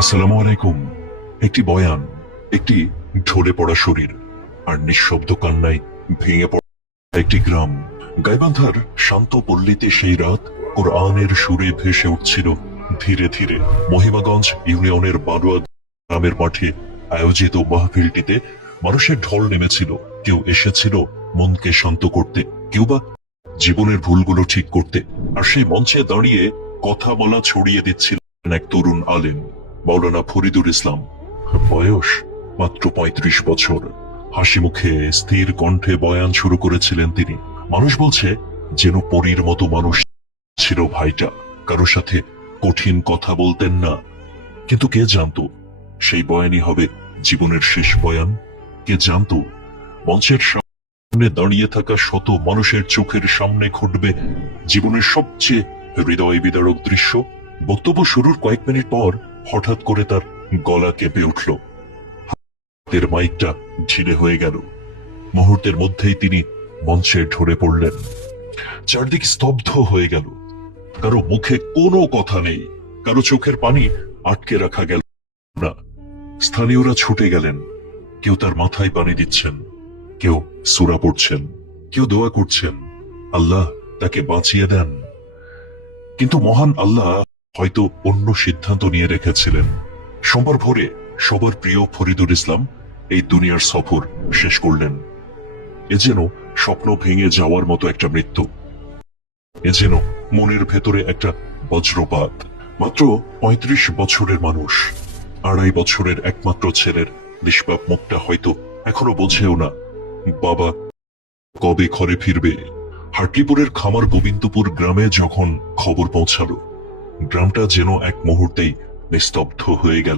আসসালামু আলাইকুম। একটি বয়ান, একটি ঢলে পড়া শরীর, আর নিঃশব্দ কান্নায় ভেঙে পড়া একটি গ্রাম। গাইবান্ধার শান্ত পল্লীতে সেই রাত কোরআনের সুরে ভেসে উঠছিল ধীরে ধীরে। মহিমাগঞ্জ ইউনিয়নের বারোয়া গ্রামের মাঠে আয়োজিত মাহফিলটিতে মানুষের ঢল নেমেছিল। কেউ এসেছিল মনকে শান্ত করতে, কেউ বা জীবনের ভুলগুলো ঠিক করতে। আর সেই মঞ্চে দাঁড়িয়ে কথা বলা ছড়িয়ে দিচ্ছিলেন এক তরুণ আলেম, মাওলানা ফরিদুল ইসলাম। বয়স মাত্র ৩৫ বছর। হাসি মুখে স্থির কণ্ঠে বয়ান শুরু করেছিলেন তিনি। মানুষ বলছে যেন পরীর মতো মানুষ ছিল ভাইটা। কারো সাথে কঠিন কথা বলতেন না, কিন্তু কে জানতো সেই বয়ানই হবে জীবনের শেষ বয়ান? কে জানতো মঞ্চের সামনে দাঁড়িয়ে থাকা শত মানুষের চোখের সামনে ঘটবে জীবনের সবচেয়ে হৃদয় বিদারক দৃশ্য? বক্তব্য শুরুর কয়েক মিনিট পর হঠাৎ করে তার গলা কেঁপে উঠল, হাতের মাইকটা ঢিলে হয়ে গেল। মুহূর্তের মধ্যেই তিনি মঞ্চে ঢলে পড়লেন। চারদিক স্তব্ধ হয়ে গেল। কারো মুখে কোনো কথা নেই, কারো চোখের পানি আটকে রাখা গেল না। স্থানীয়রা ছুটে গেলেন। কেউ তার মাথায় পানি দিচ্ছেন, কেউ সূরা পড়ছেন, কেউ দোয়া করছেন, আল্লাহ তাকে বাঁচিয়ে দেন। কিন্তু মহান আল্লাহ হয়তো অন্য সিদ্ধান্ত নিয়ে রেখেছিলেন। সোমবার ভোরে সবার প্রিয় ফরিদুল ইসলাম এই দুনিয়ার সফর শেষ করলেন। এ যেন স্বপ্ন ভেঙে যাওয়ার মতো একটা মৃত্যু। এ যেন মনের ভেতরে একটা বজ্রপাত। মাত্র ৩৫ বছরের মানুষ, ২.৫ বছরের একমাত্র ছেলের নিষ্পাপ মুখটা হয়তো এখনো বোঝেও না বাবা কবে ঘরে ফিরবে। হাটলিপুরের খামার গোবিন্দপুর গ্রামে যখন খবর পৌঁছালো, গ্রামটা যেন এক মুহূর্তেই নিস্তব্ধ হয়ে গেল।